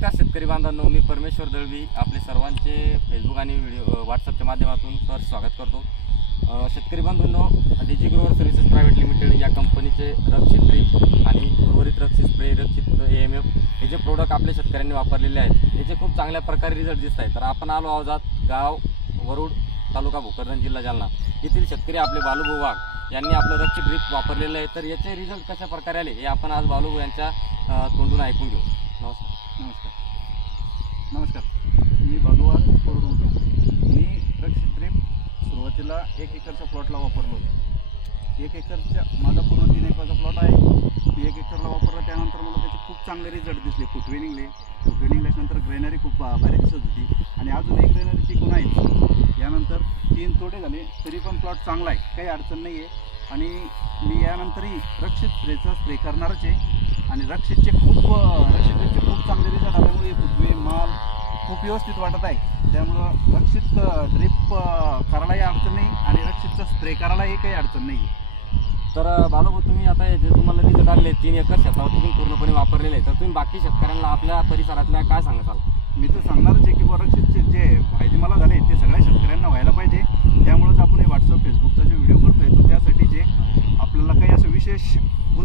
नमस्कार शेतकरी बांधवांनो मी परमेश्वर दळवी आपले सर्वांचे फेसबुक आणि व्हिडिओ व्हॉट्सअपच्या माध्यमातून सर स्वागत करतो. शेतकरी बांधवांनो Digi grower services private limited या कंपनीचे रक्षित ड्रीप आणि उर्वरित Rakshit spray Rakshit A M F हे जे प्रोडक्ट आपल्या शेतकऱ्यांनी वापरलेले आहेत याचे खूप चांगल्या प्रकारे रिझल्ट दिसत आहेत. तर आपण आलो आहोत गाव वरुड तालुका भोकरदन जिल्हा जालना. येथील शेतकरी आपले बालूभाऊ वाघ यांनी आपलं रक्षित ड्रीप वापरलेलं आहे. तर याचे रिझल्ट कशा प्रकारे आले हे आपण आज बालूभाऊ यांच्या तोंडून ऐकून घेऊ. नमस्कार. नमस्कार. नमस्कार. मी भानुवाद कोरडवतो मी रक्षित ड्रीप सुरुवातीला एक एकरच्या प्लॉटला वापरलो होतो. एक एकरच्या माझा पूर्ण तीन एकरचा प्लॉट आहे. मी एक एकरला वापरला त्यानंतर मला त्याचे खूप चांगले रिझल्ट दिसले. फुटवे निघले. फुटवे निघल्याच्यानंतर ग्रेनरी खूप भा- भारी दिसत होती. आणि अजूनही ग्रेनरी टिकून आहे. यानंतर तीन तोडे झाले तरी पण प्लॉट चांगला आहे. काही अडचण नाही आहे आणि मी यानंतरही रक्षित स्प्रेचा स्प्रे करणारच आहे. आणि रक्षितचे खूप रक्षितचे खूप चांगले रिझल्ट आल्यामुळे पृथ्वी माल खूप व्यवस्थित वाटत आहे. त्यामुळं रक्षित ड्रिप करायलाही अडचण नाही आणि रक्षितचा स्प्रे करायलाही काही अडचण नाही आहे तर बालूभाऊ तुम्ही आता जे तुम्हाला रिझल्ट आले तीन एकर शेतावर तुम्ही पूर्णपणे वापरलेले आहे तर तुम्ही बाकी शेतकऱ्यांना आपल्या परिसरातल्या काय सांगाल मी तर सांगणारच आहे की बुवा रक्षितचे जे फायदे मला झाले ते सगळ्या शेतकऱ्यांना व्हायला पाहिजे. त्यामुळंच आपण हे व्हॉट्सअप फेसबुकचा जे व्हिडिओ करतोय तो त्यासाठी जे आपल्याला काही असं विशेष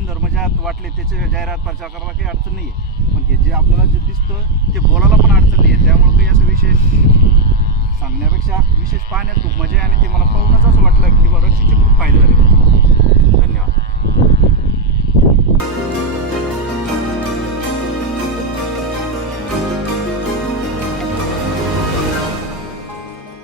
गुणधर्म ज्यात वाटले त्याचे जाहिरात प्रचार करायला काही अडचण नाही आहे पण हे जे आपल्याला जे दिसतं ते बोलायला पण अडचण नाही आहे त्यामुळं काही असं विशेष सांगण्यापेक्षा विशेष पाहण्यात